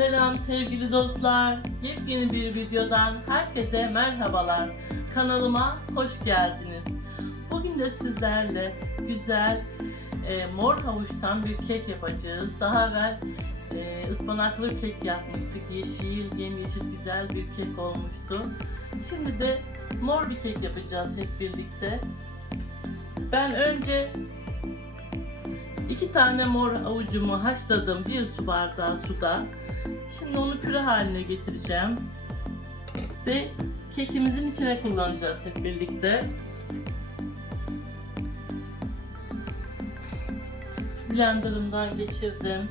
Selam sevgili dostlar. Yepyeni bir videodan herkese merhabalar. Kanalıma hoş geldiniz. Bugün de sizlerle güzel e, mor havuçtan bir kek yapacağız. Daha evvel e, ıspanaklı kek yapmıştık. Yeşil, yemyeşil güzel bir kek olmuştu. Şimdi de mor bir kek yapacağız hep birlikte. Ben önce iki tane mor avucumu haşladım bir su bardağı suda. Şimdi onu püre haline getireceğim. Ve kekimizin içine kullanacağız hep birlikte. Blenderımdan geçirdim.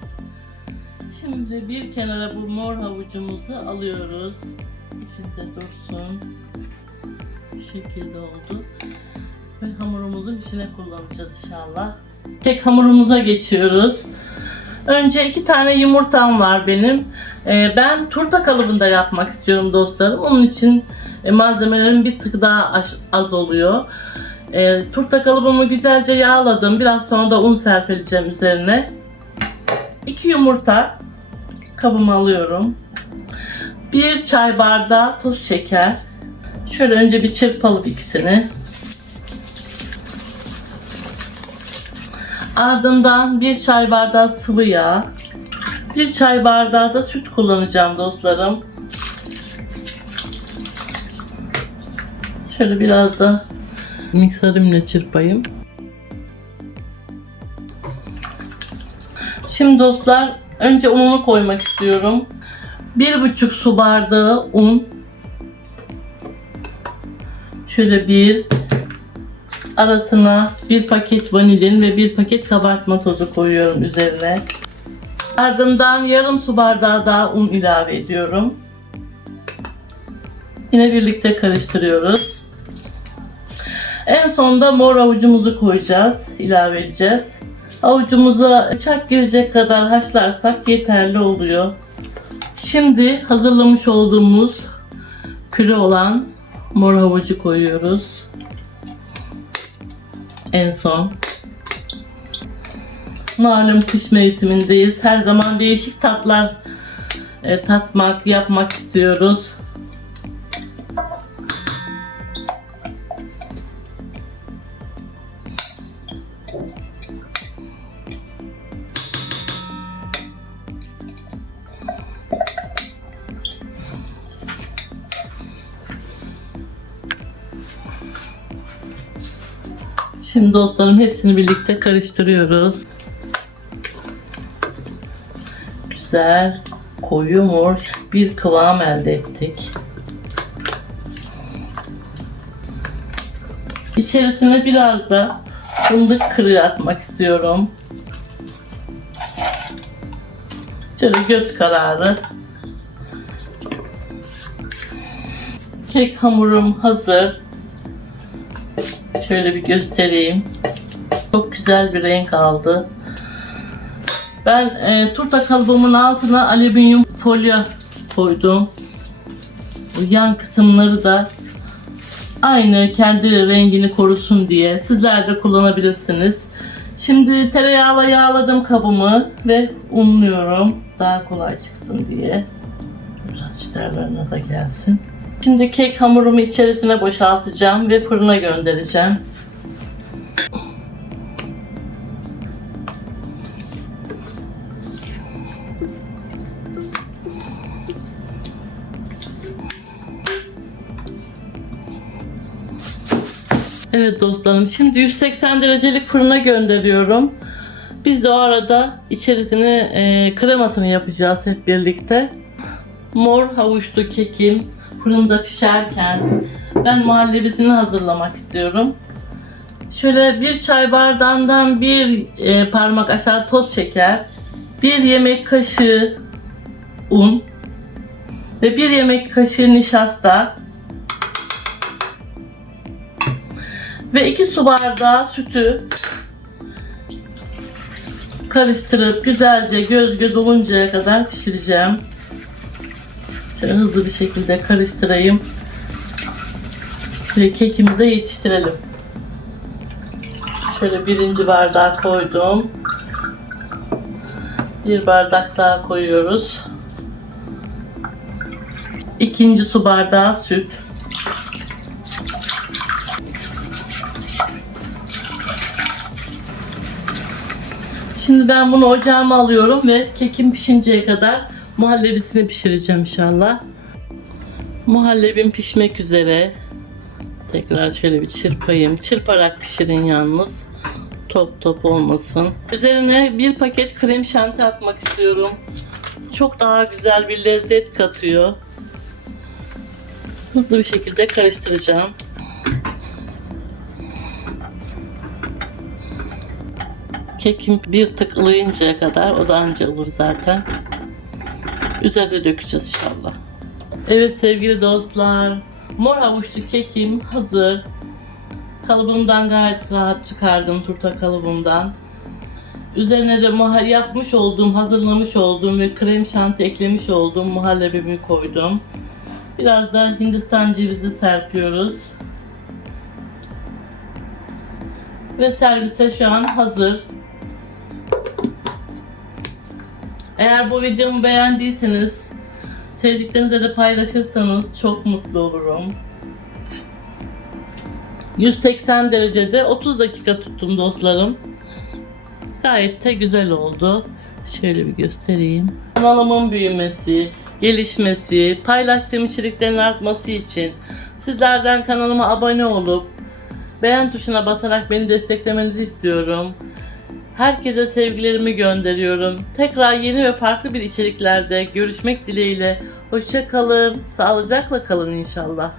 Şimdi bir kenara bu mor havucumuzu alıyoruz. İçinde dursun. Bu şekilde oldu. Ve hamurumuzun içine kullanacağız inşallah. Kek hamurumuza geçiyoruz. Önce iki tane yumurtam var benim. Ee, ben turta kalıbında yapmak istiyorum dostlarım. Onun için e, malzemelerim bir tık daha az, oluyor. Ee, turta kalıbımı güzelce yağladım. Biraz sonra da un serpileceğim üzerine. İki yumurta kabıma alıyorum. Bir çay bardağı toz şeker. Şöyle önce bir çırpalım ikisini. Ardından bir çay bardağı sıvı yağ. Bir çay bardağı da süt kullanacağım dostlarım. Şöyle biraz da mikserimle çırpayım. Şimdi dostlar önce ununu koymak istiyorum. Bir buçuk su bardağı un. Şöyle bir arasına bir paket vanilin ve bir paket kabartma tozu koyuyorum üzerine. Ardından yarım su bardağı daha un ilave ediyorum. Yine birlikte karıştırıyoruz. En sonunda mor avucumuzu koyacağız, ilave edeceğiz. Avucumuza bıçak girecek kadar haşlarsak yeterli oluyor. Şimdi hazırlamış olduğumuz püre olan mor havucu koyuyoruz en son. Malum kış mevsimindeyiz. Her zaman değişik tatlar e, tatmak, yapmak istiyoruz. Şimdi dostlarım hepsini birlikte karıştırıyoruz. Güzel koyu mor bir kıvam elde ettik. İçerisine biraz da fındık kırığı atmak istiyorum. Şöyle göz kararı. Kek hamurum hazır. Şöyle bir göstereyim. Çok güzel bir renk aldı. Ben e, turta kalıbımın altına alüminyum folyo koydum. Yan kısımları da aynı kendi rengini korusun diye sizler de kullanabilirsiniz. Şimdi tereyağla yağladım kabımı ve unluyorum. Daha kolay çıksın diye. Biraz işlerlerinize gelsin. Şimdi kek hamurumu içerisine boşaltacağım ve fırına göndereceğim. Evet dostlarım şimdi 180 derecelik fırına gönderiyorum. Biz de o arada içerisine e, kremasını yapacağız hep birlikte. Mor havuçlu kekim fırında pişerken ben muhallebisini hazırlamak istiyorum. Şöyle bir çay bardağından bir e, parmak aşağı toz şeker, bir yemek kaşığı un ve bir yemek kaşığı nişasta ve iki su bardağı sütü karıştırıp güzelce göz göz oluncaya kadar pişireceğim. Şöyle hızlı bir şekilde karıştırayım. Ve kekimize yetiştirelim. Şöyle birinci bardağı koydum. Bir bardak daha koyuyoruz. ikinci su bardağı süt. Şimdi ben bunu ocağıma alıyorum ve kekim pişinceye kadar muhallebisini pişireceğim inşallah. Muhallebim pişmek üzere. Tekrar şöyle bir çırpayım. Çırparak pişirin yalnız. Top top olmasın. Üzerine bir paket krem şanti atmak istiyorum. Çok daha güzel bir lezzet katıyor. Hızlı bir şekilde karıştıracağım. Kekim bir tık ılıyıncaya kadar o da anca olur zaten. Üzerine dökeceğiz inşallah. Evet sevgili dostlar. Mor havuçlu kekim hazır. Kalıbımdan gayet rahat çıkardım turta kalıbımdan. Üzerine de yapmış olduğum, hazırlamış olduğum ve krem şanti eklemiş olduğum muhallebimi koydum. Biraz da hindistan cevizi serpiyoruz. Ve servise şu an hazır. Eğer bu videomu beğendiyseniz, sevdiklerinizle de paylaşırsanız çok mutlu olurum. 180 derecede 30 dakika tuttum dostlarım. Gayet de güzel oldu. Şöyle bir göstereyim. Kanalımın büyümesi, gelişmesi, paylaştığım içeriklerin artması için sizlerden kanalıma abone olup beğen tuşuna basarak beni desteklemenizi istiyorum. Herkese sevgilerimi gönderiyorum. Tekrar yeni ve farklı bir içeriklerde görüşmek dileğiyle. Hoşça kalın, sağlıcakla kalın inşallah.